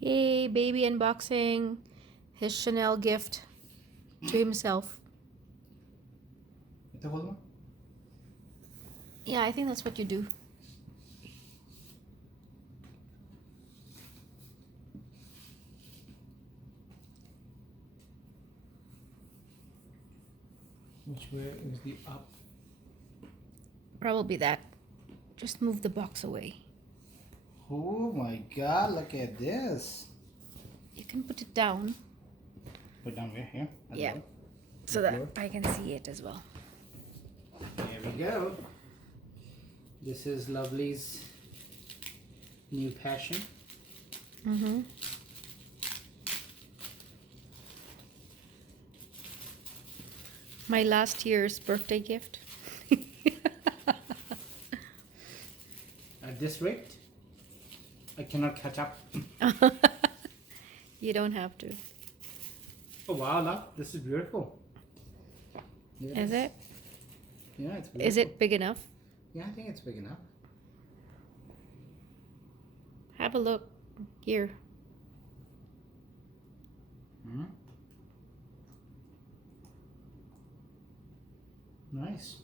Yay, baby unboxing his Chanel gift to himself. Ito mo? Yeah, I think that's what you do. Which way is the up? Probably that. Just move the box away. Oh my god, look at this. You can put it down. Put down here? Yeah. So that I can see it as well. There we go. This is Lovely's new passion. Mm-hmm. My last year's birthday gift. At this rate, I cannot catch up. You don't have to. Oh wow, look, this is beautiful. Is it? Yeah, it's beautiful. Is it big enough? Yeah, I think it's big enough. Have a look. Here. Hmm. Nice.